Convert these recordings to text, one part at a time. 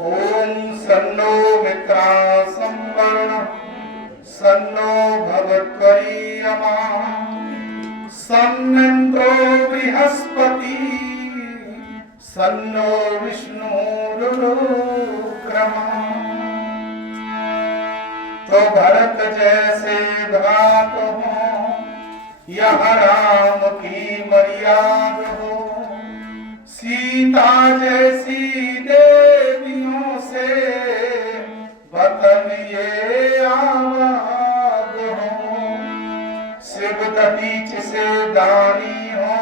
ओम सन्नो मित्राः संवरणः सन्नो भवत्वरीयमा सन्निन्द्रो बृहस्पति सन्नो विष्णुरुक्रमा। तो भरत जैसे भ्रात हो यह राम की मर्याद हो, सीता जैसी देवियों से वतन ये आबाद हो, शिव दधीच से दानी हो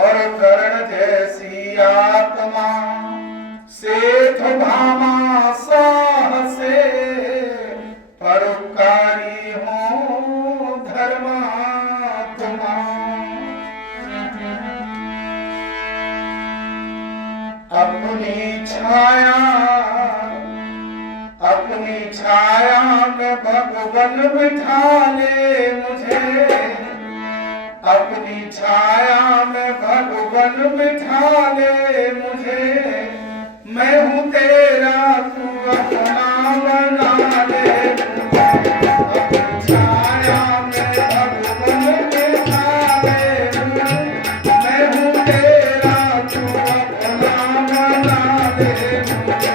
और कर्ण जैसी आत्मा सेठ भामा साहसे परोपकारी हो धर्मात्मा। अपनी छाया में भगवन बिठा ले मुझे, अपनी छाया में भगवन बिठा ले मुझे, मैं हूँ तेरा तू अपना बना ले मुझे, अपनी छाया में भगवन बिठा ले मुझे, मैं हूँ तेरा तू अपना बना ले मुझे।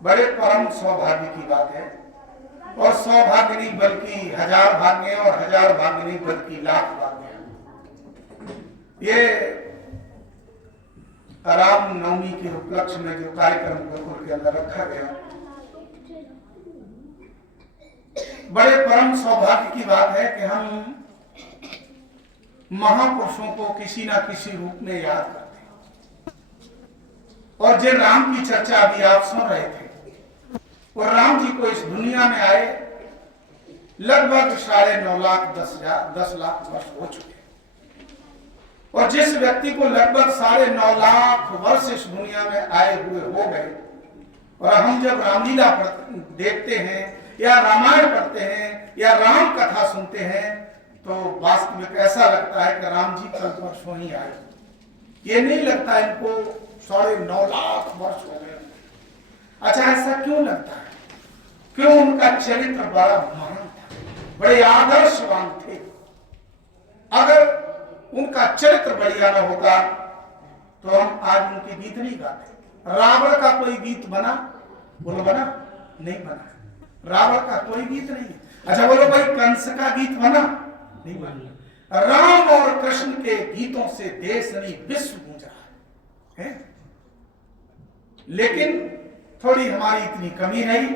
बड़े परम सौभाग्य की बात है, और सौभाग्य नहीं बल्कि हजार भाग्य, और हजार भाग्य नहीं बल्कि लाख भाग्य। ये राम नवमी के उपलक्ष्य में जो कार्यक्रम गुरुकुल के अंदर रखा गया, बड़े परम सौभाग्य की बात है कि हम महापुरुषों को किसी ना किसी रूप में याद करते हैं। और जो राम की चर्चा अभी आप सुन रहे थे, और राम जी को इस दुनिया में आए लगभग 9.5 लाख 10 लाख वर्ष हो चुके। और जिस व्यक्ति को लगभग 9.5 लाख वर्ष इस दुनिया में आए हुए हो गए, और हम जब रामलीला देखते हैं या रामायण पढ़ते हैं या राम कथा सुनते हैं, तो वास्तविक ऐसा लगता है कि राम जी कल परसों ही आए। ये नहीं लगता इनको 9.5 लाख वर्ष हो गए। अच्छा, ऐसा क्यों लगता है? क्यों? उनका चरित्र बड़ा महान था, बड़े आदर्शवान थे। अगर उनका चरित्र बढ़िया न होता तो हम आज उनके गीत नहीं गाते। रावण का कोई गीत बना? बोलो बना? नहीं बना। रावण का कोई गीत नहीं। अच्छा बोलो भाई, कंस का गीत बना? नहीं बना। राम और कृष्ण के गीतों से देश नहीं विश्व गूंज रहा है। लेकिन थोड़ी हमारी इतनी कमी रही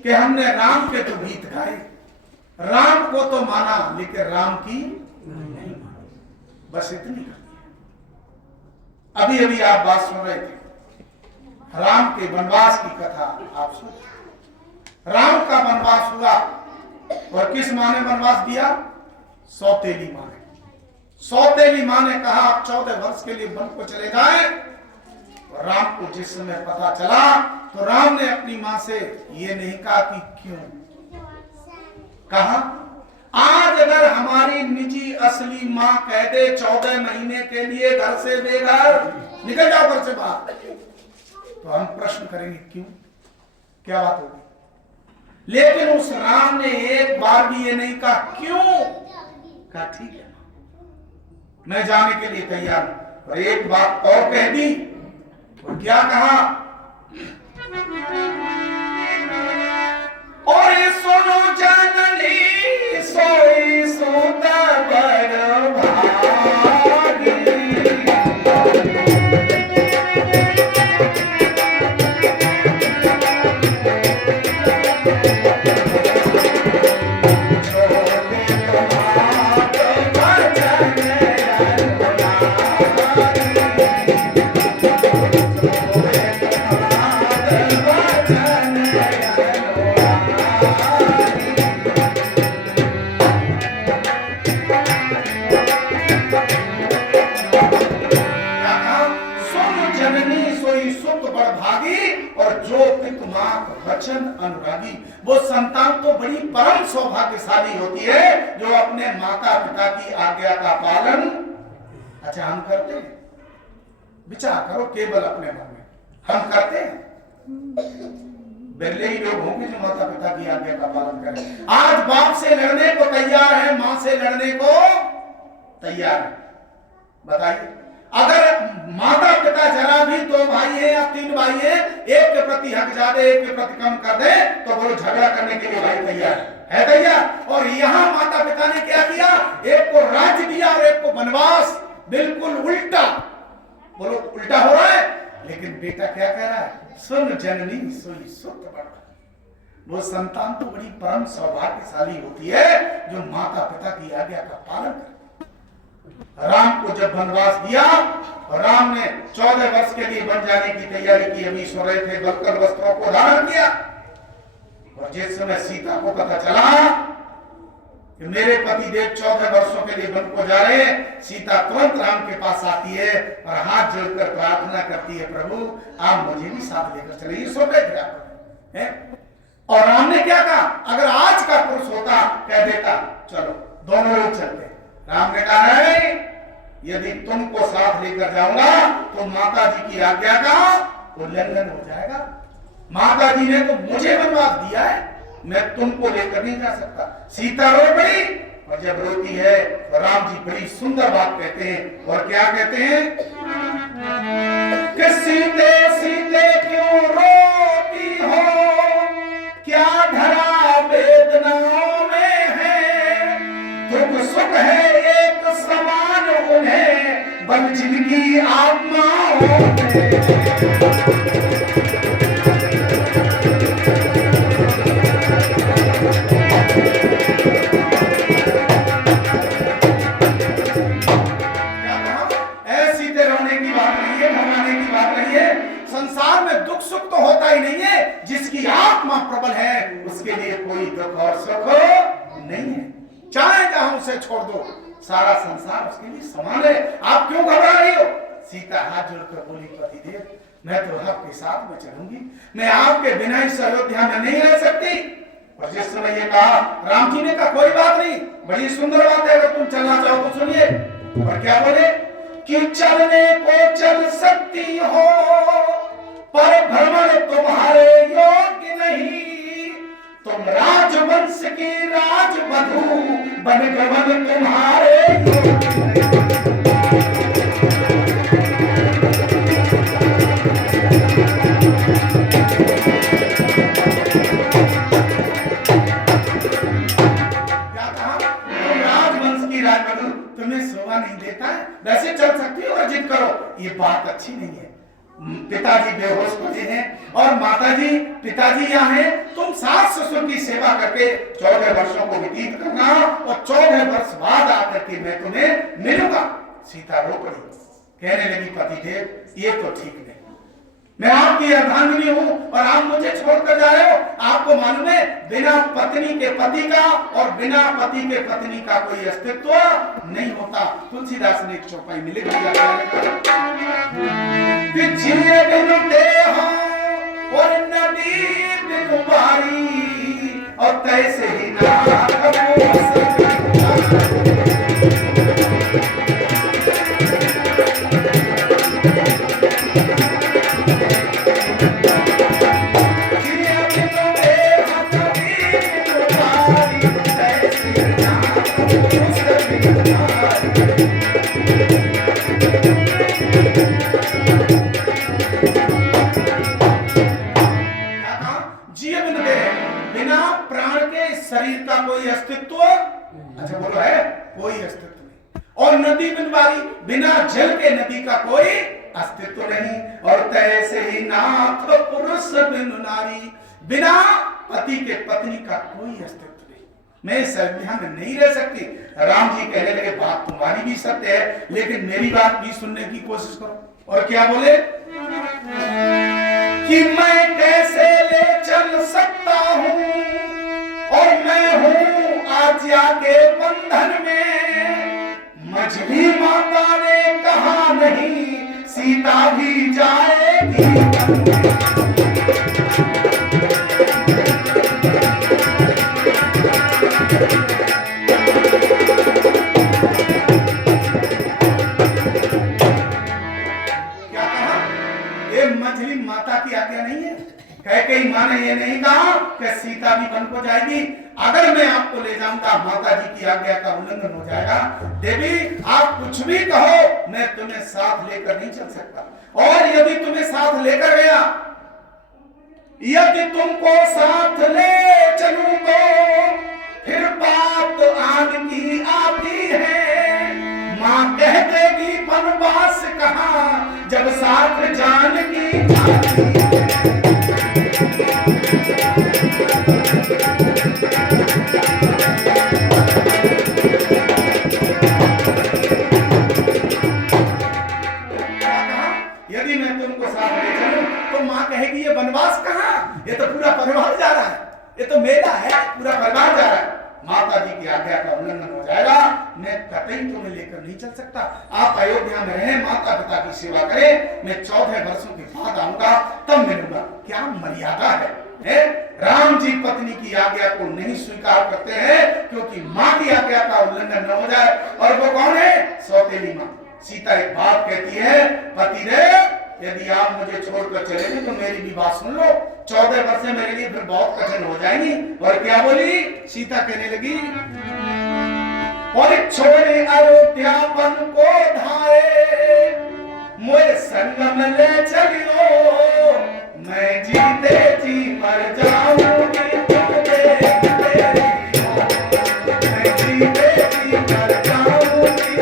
कि हमने राम के तो गीत गाए, राम को तो माना लेकिन राम की नहीं माना। बस इतनी कमी है। अभी अभी आप बात सुन रहे थे, राम के वनवास की कथा आप सुन। राम का वनवास हुआ, और किस माँ ने वनवास दिया? सौतेली माँ ने। सौतेली माँ ने कहा आप 14 वर्ष के लिए वन को चले जाएं। और राम को जिस समय पता चला तो राम ने अपनी माँ से ये नहीं कहा कि क्यों, कहा आज अगर हमारी निजी असली माँ कह दे 14 महीने के लिए घर से बेघर निकल जाओ घर से बाहर, तो हम प्रश्न करेंगे क्यों, क्या बात होगी। लेकिन उस राम ने एक बार भी ये नहीं कहा क्यों, कहा ठीक है मैं जाने के लिए तैयार हूं। और एक बात और कह दी, और क्या कहा, और ये सुनो जननी सोई सोता बड़ भागी। अनुरागी, वो संतान तो बड़ी परम सौभाग्यशाली होती है जो अपने माता पिता की आज्ञा का पालन। अच्छा हम करते हैं? विचार करो केवल अपने मन में, हम करते हैं? बिरले ही लोग होंगे जो माता पिता की आज्ञा का पालन करें। आज बाप से लड़ने को तैयार है, मां से लड़ने को तैयार है। बताइए, अगर माता पिता जरा भी 2 भाई है या 3 भाई है, एक के प्रति हक ज्यादा एक के प्रति कम कर दे तो बोलो झगड़ा करने के लिए भाई तैयार है तैयार। और यहाँ माता पिता ने क्या किया, एक को राज्य दिया और एक को वनवास। बिल्कुल उल्टा, बोलो उल्टा हो रहा है। लेकिन बेटा क्या कह रहा है, सुन जननी सोई सुत बड़। वो संतान तो बड़ी परम सौभाग्यशाली होती है जो माता पिता की आज्ञा का पालन करे। राम को जब वनवास दिया और राम ने 14 वर्ष के लिए वन जाने की तैयारी की, अभी सो रहे थे, बलकर वस्त्रों को धारण किया। और जिस समय सीता को पता चला कि मेरे पति देव 14 वर्षों के लिए वन को जा रहे हैं, सीता तुरंत राम के पास आती है और हाथ जोड़कर प्रार्थना करती है, प्रभु आप मुझे भी साथ लेकर चले। ये सो गए थे आप। और राम ने क्या कहा, अगर आज का पुरुष होता कह देता चलो दोनों लोग चलते। राम ने कहा नहीं, यदि तुमको साथ लेकर जाऊंगा तो माता जी की आज्ञा का उल्लंघन हो जाएगा। माता जी ने तो मुझे वनवास दिया है, मैं तुमको लेकर नहीं जा सकता। सीता रो पड़ी, और जब रोती है तो राम जी बड़ी सुंदर बात कहते हैं। और क्या कहते हैं कि सीते सीते क्यों रोती हो, क्या धरा वेदनाओं में है, दुख सुख है एक समान उन्हें, बल जिनकी आत्माओं संसार में दुख सुख तो होता ही नहीं है, जिसकी आत्मा प्रबल है उसके लिए कोई दुख और सुख नहीं है। चाहे जहां उसे छोड़ दो, सारा संसार उसके लिए समान है। आप क्यों घबरा रही हो? सीता हाथ जोड़कर बोली, पतिदेव मैं तो आपके साथ में चलूंगी, मैं आपके बिना इस अयोध्या में नहीं रह सकती। और जिस समय ये कहा, राम जी ने कहा कोई बात नहीं, बड़ी सुंदर बात है, अगर तुम चलना चाहो तो सुनिए। और क्या बोले कि चलने को चल सकती हो पर भ्रमण तुम्हारे योग्य नहीं, तुम राजवंश की राजवधू बन गमन तुम्हारे योग्य नहीं। क्या कहा? तुम राजवंश की राजवधू, तुम्हें शोभा नहीं देता है, वैसे चल सकती हो और जिद करो, ये बात अच्छी नहीं है। पिताजी बेहोश पड़े हैं और माताजी पिताजी यहाँ हैं, तुम सास ससुर की सेवा करके 14 वर्षों को व्यतीत करना और 14 वर्ष बाद आकर के मैं तुम्हें मिलूंगा। सीता रो पड़ी, कहने लगी पतिदेव ये तो ठीक नहीं, मैं आपकी अर्धांगिनी हूं और आप मुझे छोड़कर जा रहे हो। आपको मालूम है बिना पत्नी के पति का और बिना पति के पत्नी का कोई अस्तित्व नहीं होता। तुलसीदास ने एक चौपाई में लिख दिया, जिए बिनु देह और नदी बिनु बारी और तैसे ही शरीर का कोई अस्तित्व, अच्छा बोलो है, कोई अस्तित्व नहीं। और नदी बिन बारी, बिना जल के नदी का कोई अस्तित्व नहीं। और तैसे ही नाथ पुरुष बिन नारी, बिना पति के पत्नी का कोई अस्तित्व नहीं। मैं इस अयोध्या में नहीं रह सकती। राम जी कहने लगे बात तुम्हारी भी सत्य है, लेकिन मेरी बात भी सुनने की कोशिश करो। और क्या बोले कि मैं कैसे ले चल सकता हूं और मैं हूं आज्ञा के बंधन में। मछली माता ने कहा नहीं सीता भी जाएगी। क्या कहा? ये मछली माता की आज्ञा नहीं है। कैकेयी माँ ने ये नहीं कहा कि सीता भी वन को जाएगी। अगर मैं आपको ले जाऊंगा माता जी की आज्ञा का उल्लंघन हो जाएगा। देवी आप कुछ भी कहो, मैं तुम्हें साथ लेकर नहीं चल सकता। और यदि तुम्हें साथ लेकर गया, यदि तुमको साथ ले चलूं तो फिर बात आन की आती है। माँ कह देगी वनवास कहाँ जब साथ जान की आती है। यदि मैं तुमको साथ ले चलूं तो माँ कहेगी ये वनवास कहाँ, ये तो पूरा परिवार जा रहा है, ये तो मेला है, पूरा परिवार जा रहा है। माता जी की आज्ञा का उल्लंघन हो जाएगा, मैं कतई तुम्हें लेकर नहीं चल सकता। आप अयोध्या में रहें, माता पिता की सेवा करें, मैं 14 वर्षों के बाद आऊंगा तब मिलूंगा। क्या मर्यादा है? राम जी पत्नी की आज्ञा को नहीं स्वीकार करते हैं क्योंकि माँ की आज्ञा का उल्लंघन न हो जाए। और वो कौन है? सौतेली माँ। सीता एक बात कहती है, पतिदेव यदि आप मुझे छोड़कर चलेंगे तो मेरी भी बात सुन लो। 14 वर्ष मेरे लिए फिर बहुत कठिन हो जाएंगी। और क्या बोली? सीता कहने लगी, और छोड़े अयोध्या वन को धारे, मोए संग में ले चलियो, मैं जीते जी मर जाऊंगी मैं जीते जी मर जाऊंगी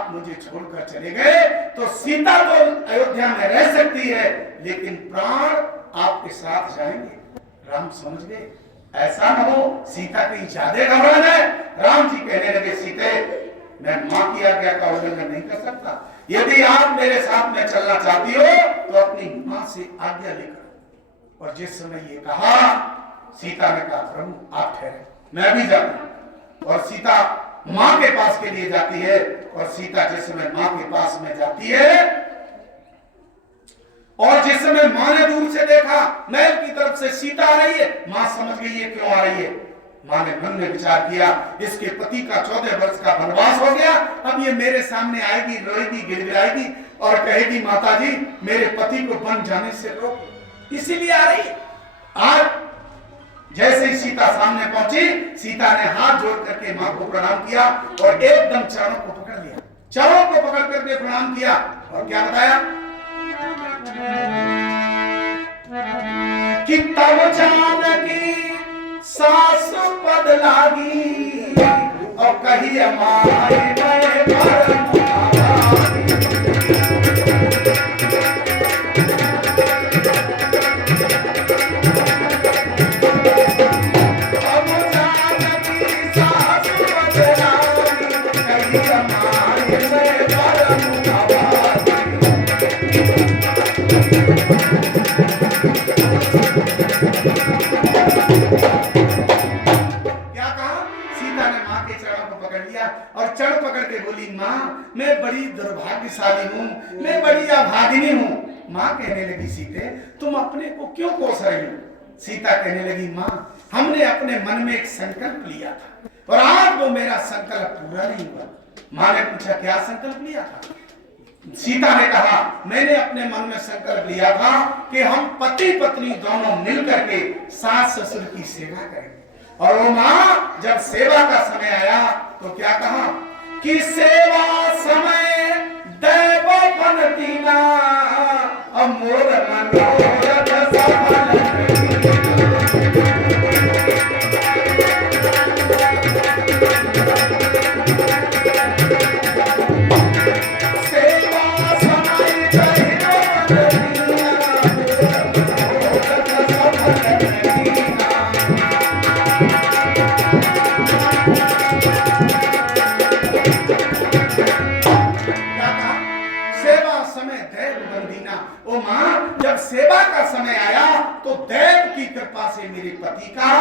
आप मुझे छोड़कर चले गए तो सीता तो अयोध्या में रह सकती है, लेकिन प्राण आपके साथ जाएंगे। राम समझ गए ऐसा न हो सीता कहीं ज्यादा घबरा जाए। राम जी कहने लगे, सीते मैं मां की आज्ञा का उल्लंघन नहीं कर सकता। यदि आप मेरे साथ में चलना चाहती हो तो अपनी मां से आज्ञा लेकर। और जिस समय ये कहा, सीता ने कहा, प्रभु आप ठहरे, मैं भी जाता हूं। और सीता मां के पास के लिए जाती है। और सीता जिस समय मां के पास में जाती है, और जिस समय मां ने दूर से देखा महल की तरफ से सीता आ रही है, मां समझ गई है क्यों आ रही है। मां ने मन में विचार किया, इसके पति का 14 वर्ष का वनवास हो गया, अब ये मेरे सामने आएगी, रोएगी, गिड़गिड़ाएगी और कहेगी, माता जी मेरे पति को वन जाने से रोको, इसीलिए आ रही है। आज जैसे ही सीता सामने पहुंची, सीता ने हाथ जोड़ करके मां को प्रणाम किया और एकदम चरणों को पकड़ लिया, चरणों को पकड़ करके प्रणाम किया और क्या बताया कि तब जानकी सास पद लागी और कही हमारे और चढ़ पकड़ के बोली, माँ मैं बड़ी दुर्भाग्यशाली हूँ, मैं बड़ी अभागिनी हूँ। माँ कहने लगी, सीते तुम अपने को क्यों कोस रही हो। सीता कहने लगी, माँ हमने अपने मन में एक संकल्प लिया था और आज वो मेरा संकल्प पूरा नहीं हुआ। माँ ने पूछा, क्या संकल्प लिया था। सीता ने कहा, मैंने अपने मन में संकल्प लिया था कि हम पति पत्नी दोनों मिल करके सास ससुर की सेवा करेंगे। और वो मां जब सेवा का समय आया तो क्या कहा कि सेवा समय दैव बनतीना अमोर मनोरथ सफल। जब सेवा का समय आया तो दैव की कृपा से मेरे पति का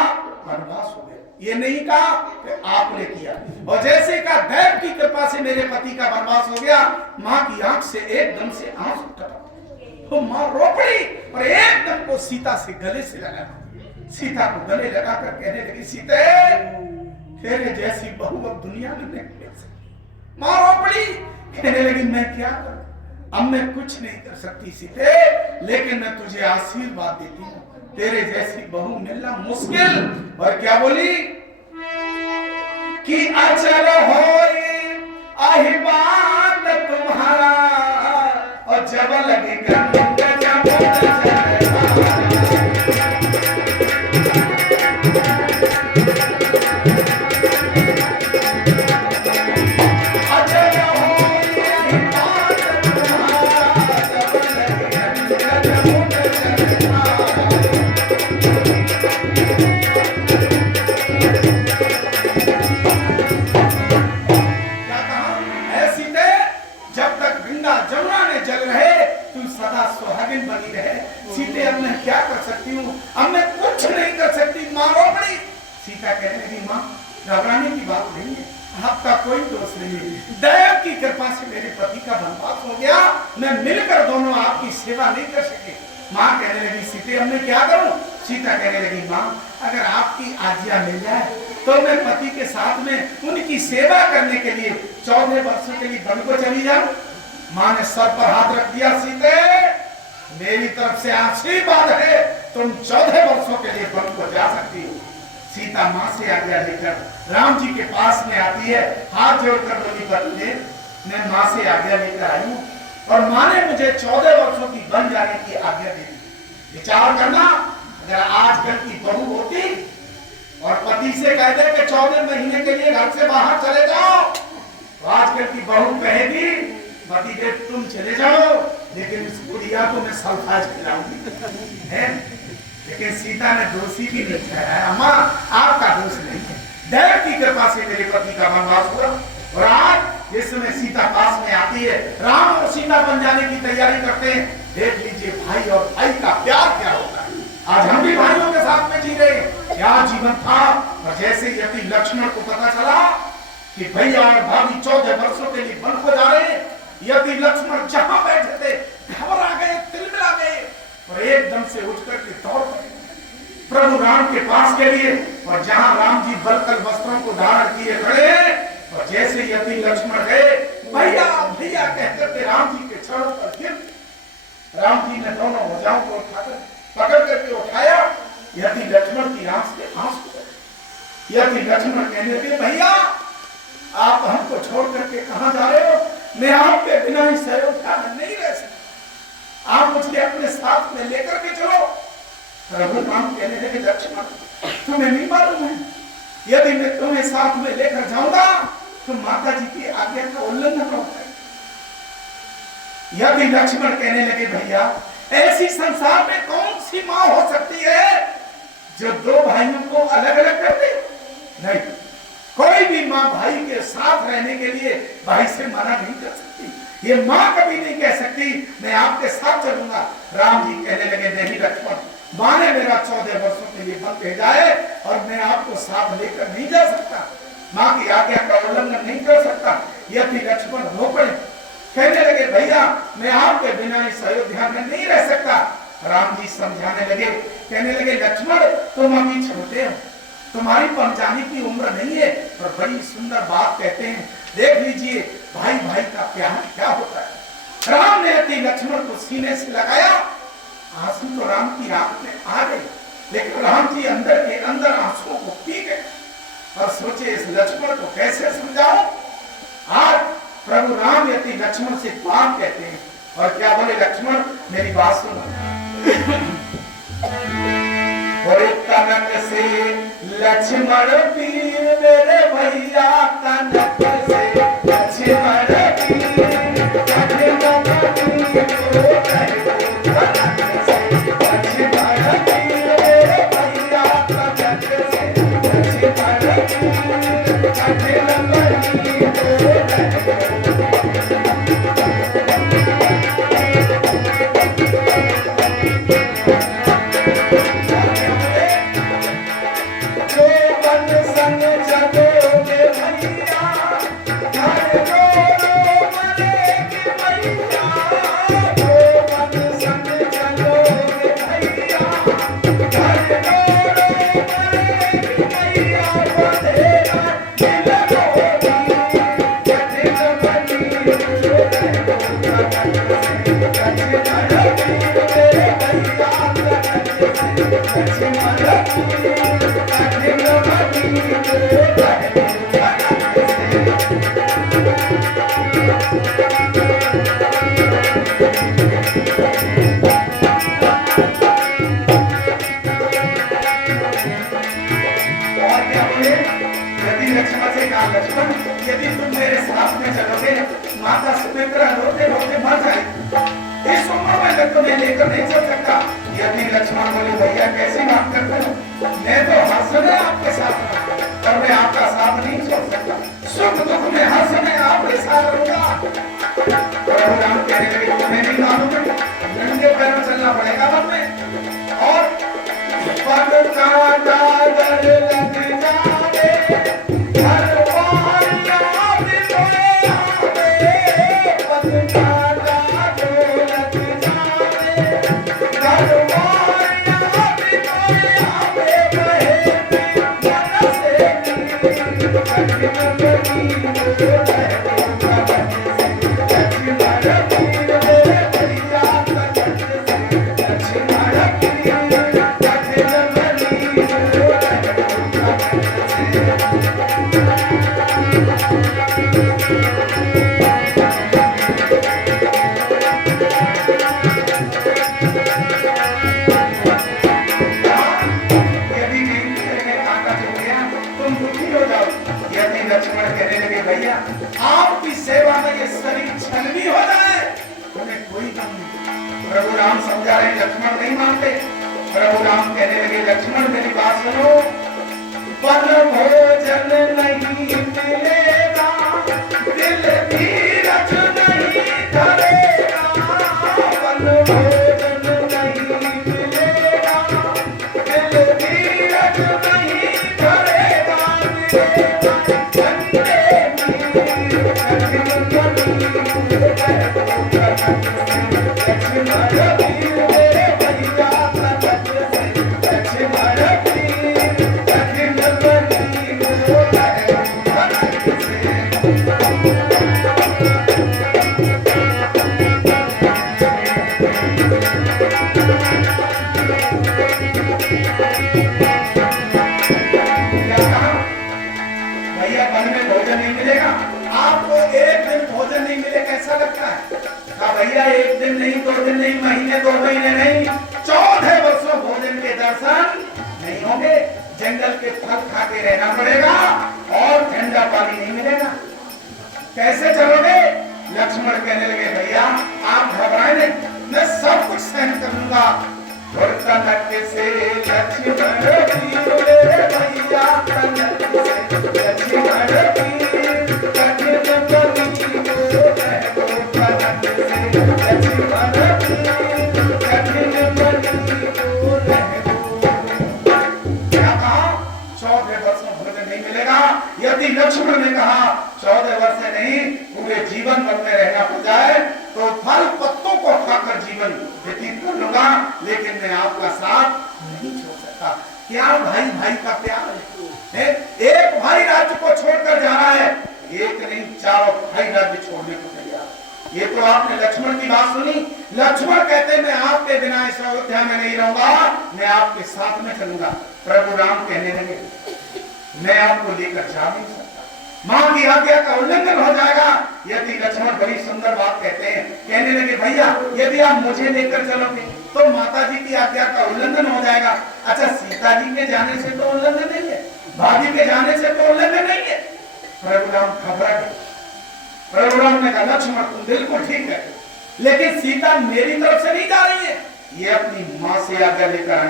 वनवास हो गया। ये नहीं कहा कि आपने किया। और जैसे का दैव की कृपा से मेरे पति का वनवास हो गया, मां की आंख से एकदम से आंसू टपके। तो मां रो पड़ी और एकदम को सीता से गले से लगा, सीता को गले लगाकर कहने लगी, सीते तेरे जैसी बहू अब दुनिया में नहीं मिल सकती। मां रो पड़ी, कहने लगी, मैं क्या करूं, अब मैं कुछ नहीं कर सकती सीते, लेकिन मैं तुझे आशीर्वाद देती हूँ, तेरे जैसी बहू मिलना मुश्किल। और क्या बोली कि अचल होई आही बात तुम्हारा और जब लगे घबराने की बात नहीं है, आपका कोई दोष नहीं है। दैव की कृपा से मेरे पति का वनवास हो गया, मैं मिलकर दोनों आपकी सेवा नहीं कर सके। माँ कहने लगी, सीते अब मैं क्या करूं। सीता कहने लगी, माँ अगर आपकी आज्ञा मिल जाए तो मैं पति के साथ में उनकी सेवा करने के लिए 14 वर्षों के लिए वन को चली जाऊं। माँ ने सर पर हाथ रख दिया, सीते मेरी तरफ से आशीर्वाद है, तुम 14 वर्षों के लिए वन को जा सकती हो। सीता मां से आज्ञा लेकर राम जी के पास में आती है, हाथ जोड़कर बोली, पत्नी मैं मां से आज्ञा लेकर आई हूं और मां ने मुझे 14 वर्षों की वन जाने की आज्ञा दे दी। विचार करना, अगर आज कल की बहू होती और पति से कह दे कि 14 महीने के लिए घर से बाहर चले जाओ, तो आजकल की बहू कहेगी पति देव तुम चले जाओ, लेकिन इस बुढ़िया को मैं सल्फाज खिलाऊंगी है। लेकिन सीता ने दोषी भी नहीं ठहराया, अम्मा आपका दोष नहीं है, देव की कृपा से मेरे पति का वनवास हुआ। और आज जिस समय सीता पास में आती है, राम और सीता बन जाने की तैयारी करते हैं। देख लीजिए भाई और भाई का प्यार क्या होता है। आज हम भी भाइयों के साथ में जी रहे हैं, क्या जीवन था। और जैसे यदि लक्ष्मण को पता चला कि भैया और भाभी 14 वर्षों के लिए वन को जा रहे हैं, यदि लक्ष्मण जहां बैठे थे घबरा गए, तिलमिला गए और एकदम से उठ करके दौड़ पड़े प्रभु राम के पास के लिए। और जहां राम जी बलकल वस्त्रों को धारण किए खड़े, और जैसे यदि लक्ष्मण गए भैया भैया कहकर के राम जी के चरणों पर गिर, राम जी ने दोनों भुजाओं को उठाकर पकड़ करके उठाया। यदि लक्ष्मण की आंख से आंसू, यदि लक्ष्मण कहने लगे भैया आप हमको छोड़ करके कहां जा रहे हो, मैं आपके बिना ही अयोध्या में नहीं रह सकता, आप मुझे अपने साथ में लेकर के चलो। प्रभु राम कहने लगे लक्ष्मण तुम्हें नहीं मालूम है, यदि मैं तुम्हें साथ में लेकर जाऊंगा तो माता जी की आज्ञा का उल्लंघन होता है। यदि लक्ष्मण कहने लगे भैया ऐसी संसार में कौन सी मां हो सकती है जो दो भाइयों को अलग अलग कर दे। नहीं, कोई भी मां भाई के साथ रहने के लिए भाई से मना नहीं कर सकती। ये मां कभी नहीं कह सकती मैं आपके साथ चलूंगा। राम जी कहने लगे नहीं लक्ष्मण, मां ने मेरा 14 वर्षों के लिए वन भेजा है और मैं आपको साथ लेकर नहीं जा सकता, मां की आज्ञा का उल्लंघन नहीं कर सकता। यदि लक्ष्मण रो पड़े, कहने लगे भैया मैं आपके बिना इस अयोध्या में नहीं रह सकता। राम जी समझाने लगे, कहने लगे लक्ष्मण तुम अभी छोटे हो, तुम्हारी पहुंचाने की उम्र नहीं है। और बड़ी सुंदर बात कहते हैं, देख लीजिए भाई भाई का प्यार क्या होता है। राम ने यदि लक्ष्मण को सीने से लगाया, आंसू तो राम की आंख में आ गए, लेकिन राम जी अंदर के अंदर आंसुओं को पी गए और सोचे इस लक्ष्मण को कैसे समझाऊं। आज प्रभु राम यदि लक्ष्मण से बात कहते हैं और क्या बोले लक्ष्मण मेरी बात सुनो। और कनक से लक्ष्मण पीर मेरे भैया, कनक से लक्ष्मण पीर, यदि तुम मेरे साथ में चलोगे माता सुमित्रा रोते रोते मर जाएगी, इस उम्र में तक तुम्हें लेकर नहीं चल सकता। यदि लक्ष्मण बोले भैया कैसे बात करते हो, मैं तो हर समय आपके साथ हूं, पर मैं आपका साथ नहीं छोड़ सकता, सुख दुख में हर समय आपके साथ रहूंगा। प्रभु राम कहने लगे तुम्हें नहीं मालूम है, नंगे पैरों चलना पड़ेगा वन में। और पग काटा डर लग जाए, बेचारे लक्ष्मण नहीं मानते। प्रभु राम कहने लगे लक्ष्मण मेरी बात सुनो, वन भोजन नहीं मिलेगा, दिल धीरज नहीं धरेगा, वन भोजन नहीं मिलेगा, दिल धीरज नहीं धरेगा, भैया एक दिन नहीं, 2 दिन नहीं, महीने 2 महीने नहीं, 14 वर्षों भोजन के दर्शन नहीं होंगे। जंगल के फल खा के रहना पड़ेगा और ठंडा पानी नहीं मिलेगा। कैसे चलोगे? लक्ष्मण कहने लगे भैया आप घबराए नहीं, मैं सब कुछ सहन कर लूंगा। और तनक से लक्ष्मण भैया तनक से लक्ष्मण यदि लक्ष्मण ने कहा 14 वर्ष नहीं पूरे जीवन भर में रहना पड़ जाए तो फल पत्तों को खाकर जीवन व्यतीत कर लूंगा, लेकिन मैं आपका साथ नहीं छोड़ सकता। क्या भाई भाई का प्यार है? एक भाई राज्य को छोड़कर जा रहा है, एक नहीं 4 भाई राज्य छोड़ने को तैयार। ये तो आपने लक्ष्मण की बात सुनी। लक्ष्मण कहते मैं आपके बिना इस अयोध्या में नहीं रहूंगा, मैं आपके साथ में चलूंगा। प्रभु राम कहने लगे मैं आपको लेकर जा नहीं सकता, मां की आज्ञा का उल्लंघन हो जाएगा। यदि लक्ष्मण बड़ी सुंदर बात कहते हैं, कहने लगे भैया यदि आप मुझे लेकर चलोगे तो माता जी की आज्ञा का उल्लंघन हो जाएगा। अच्छा सीता जी के जाने से तो उल्लंघन नहीं है, भाभी के जाने से तो उल्लंघन नहीं है। प्रभु राम घबरा गए। प्रभु राम ने कहा लक्ष्मण तुम बिल्कुल ठीक है, लेकिन सीता मेरी तरफ से नहीं जा रही है, ये अपनी माँ से आज्ञा लेकर आई,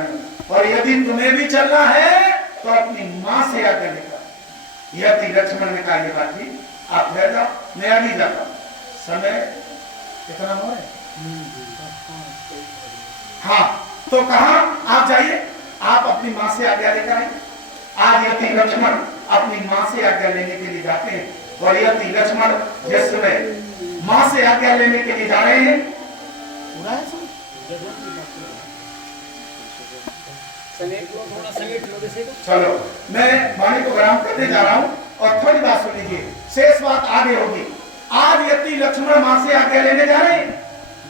और यदि तुम्हें भी चलना है तो अपनी मां से आज्ञा लेकर। यदि लक्ष्मण ने कहा ये बात ठीक, आप घर जाओ मैं अभी जाता हूं। समय कितना हो है? हाँ तो कहा आप जाइए, आप अपनी मां से आज्ञा लेकर आए। आज यदि लक्ष्मण अपनी मां से आज्ञा लेने के लिए जाते हैं, और यदि लक्ष्मण जिस समय मां से आज्ञा लेने के लिए जा रहे हैं, पूरा है चलो मैं वाणी को विराम करने जा रहा हूँ और थोड़ी बात सुन लीजिए, शेष बात आगे होगी। आज यदि लक्ष्मण मां से आज्ञा लेने जा रहे हैं,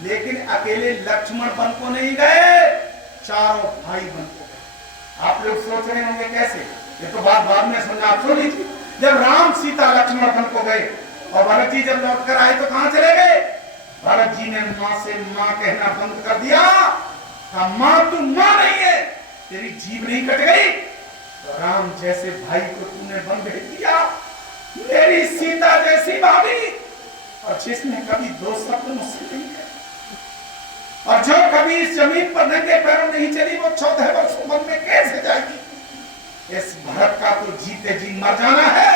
लेकिन अकेले लक्ष्मण बन को नहीं गए, चारों भाई बन को गए। आप लोग सोच रहे होंगे कैसे, ये तो बात बाद में सुनना, आप सुन लीजिए। जब राम सीता लक्ष्मण बन को गए और भरत जी जब लौट कर आए तो कहां चले गए? भरत जी ने मां से मां कहना बंद कर दिया। मां तू मां नहीं है, तेरी जीभ नहीं कट गई? तो राम जैसे भाई को तूने वन भेज दिया, मेरी सीता जैसी भाभी, और जिसने कभी 2 शब्द मुझसे नहीं कहे, और जो कभी इस जमीन पर नंगे पैरों नहीं चली, वो 14 वर्षों वन में कैसे जाएगी? इस भरत का तो जीते जी मर जाना है,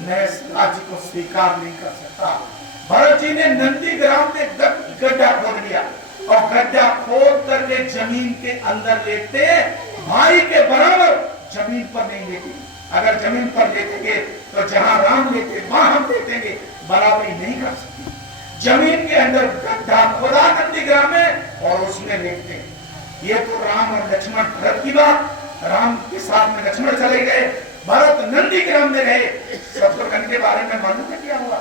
मैं इस राज्य को स्वीकार नहीं कर सकता। भरत जी ने नंदी ग्राम में गड्ढा खोद लिया, और गड्ढा खोद करके जमीन के अंदर लेटते, भाई के बराबर जमीन पर नहीं लेटे। अगर जमीन पर लेटेंगे तो जहां राम लेटे वहां हम लेटेंगे, बराबरी नहीं कर सकते। जमीन के अंदर गड्ढा खोदा नंदीग्राम में और उसमें लेटते। ये तो राम और लक्ष्मण भरत की बात, राम के साथ में लक्ष्मण चले गए, भरत नंदीग्राम में रहे। शत्रुघ्न के बारे में मालूम है क्या हुआ?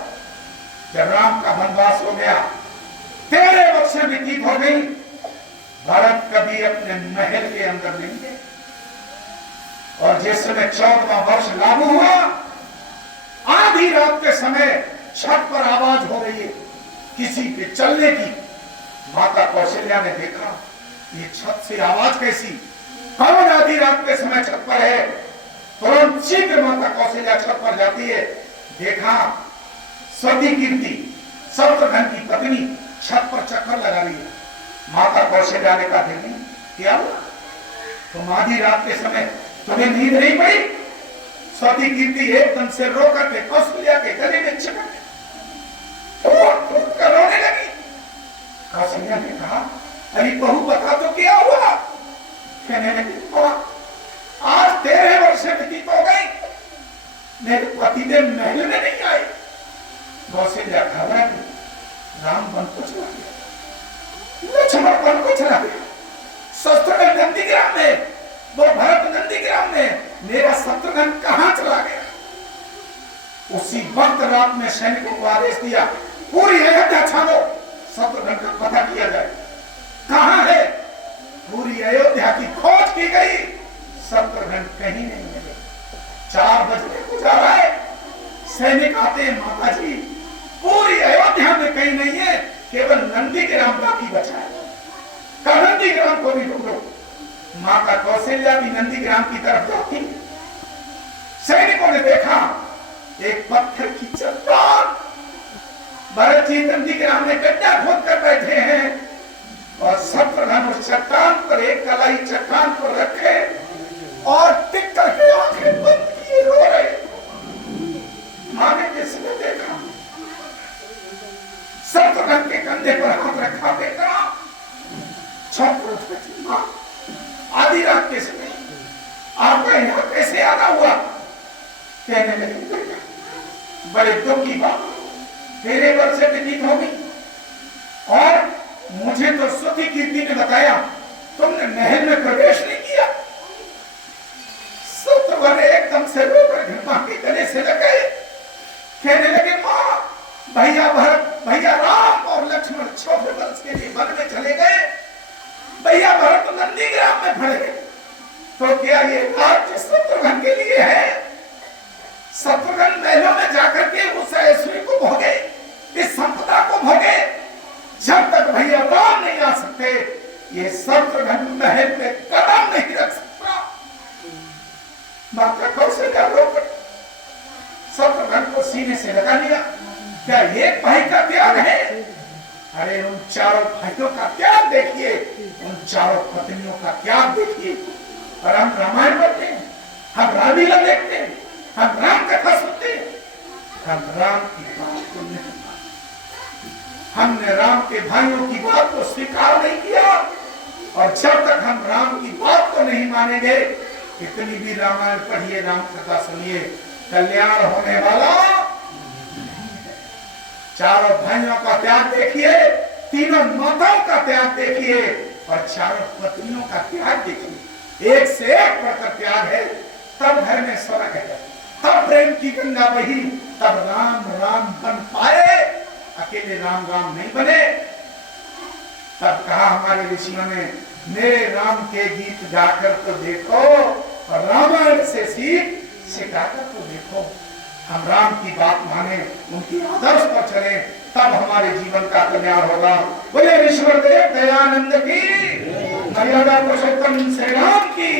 जब राम का वनवास हो गया, 13 वर्ष व्यतीत हो गई, भरत कभी अपने महल के अंदर नहीं गए, और जिस समय 14वां वर्ष लागू हुआ, आधी रात के समय छत पर आवाज हो रही है किसी के चलने की। माता कौशल्या ने देखा ये छत से आवाज कैसी, कौन आधी रात के समय छत पर है? तुरंत शीघ्र माता कौशल्या छत पर जाती है, देखा सती कीर्ति शत्रुघ्न की पत्नी छत पर चक्कर लगा रही है। माता कौशल्या ने कहा देवी क्या हुआ, तुम आधी रात के समय तुम्हें नींद नहीं पड़ी? सती कीर्ति एकदम से रो करके कौशल्या के गले में चिपक कर रोने लगी। कौशल्या ने कहा अरे बहू बता तो क्या हुआ? कहने लगी आज 13 वर्ष व्यतीत हो गई, मेरे पतिदेव महल में नहीं आए। कौशल्या घबरा गई, राम वन को चला गया, लक्ष्मण वन को चला गया, शत्रुघ्न नंदीग्राम में, वो भरत नंदीग्राम में, मेरा शत्रुघ्न कहां चला गया? उसी वक्त रात में सैनिकों को आदेश दिया पूरी अयोध्या छानो, शत्रुघ्न का पता किया जाए कहां है। पूरी अयोध्या की खोज की गई, शत्रुघ्न कहीं नहीं मिले। 4 बजने को जा रहा है, सैनिक आते हैं, माता जी पूरी अयोध्या में कहीं नहीं है, केवल नंदीग्राम बाकी बचा है, नंदीग्राम को भी ढूंढो। माता कौशल्या भी नंदीग्राम की तरफ जाती। सैनिकों ने देखा एक पत्थर की चट्टान, भरत जी नंदीग्राम में गड्ढा खोद कर बैठे हैं और शत्रुघ्न उस चट्टान पर एक कलाई चट्टान पर रखे और टिक करके आंखें बंद किए रो रहे। मां ने किसने देखा, शत्रुघ्न के कंधे पर हाथ रखा, देखा छत मां आधी रात के समय आपका यहाँ कैसे आना हुआ? कहने लगे बड़े दुख की बात, 13 वर्ष व्यतीत हो गई और मुझे तो सती कीर्ति ने बताया तुमने महल में प्रवेश नहीं किया। शत्रुघ्न एकदम से रोकर मां के गले से लग गए, कहने लगे मां भैया भरत, भैया राम और लक्ष्मण 6 वर्ष के लिए वन में चले गए, भैया भरत नंदीग्राम में खड़े गए, तो क्या ये राज्य शत्रुघ्न के लिए है? शत्रुघ्न महलों में जाकर के उस ऐश्वर्य को भोगे, इस संपदा को भोगे, जब तक भैया राम नहीं आ सकते ये शत्रुघ्न महल में कदम नहीं रख सकता। माता कौशल्या रोकर शत्रुघ्न को सीने से लगा लिया। क्या एक भाई का त्याग है? अरे उन चारों भाइयों का त्याग देखिए, उन चारों पत्नियों का त्याग देखिए। और हम रामायण पढ़ते हैं, हम रामलीला देखते हैं, हम राम कथा सुनते हैं, हम राम की बात को नहीं मानते। हमने राम के भाइयों की बात को स्वीकार नहीं किया और जब तक हम राम की बात को नहीं मानेंगे, कितनी भी रामायण पढ़िए, राम कथा सुनिए, कल्याण होने वाला। चारों भाइयों का त्याग देखिए, तीनों माताओं का त्याग देखिए और चारों पत्नियों का त्याग देखिए, एक से एक बढ़कर त्याग है। तब घर में स्वर्ग है, तब प्रेम की गंगा बही, तब राम राम बन पाए, अकेले राम राम नहीं बने। तब कहा हमारे ऋषियों ने मेरे राम के गीत गाकर तो देखो और रामायण से सीख सिखाकर तो देखो। हम राम की बात माने, उनकी आदर्श पर चले, तब हमारे जीवन का कल्याण होगा। बोले ईश्वर देव दयानंद की, मर्यादा पुरुषोत्तम श्री राम की।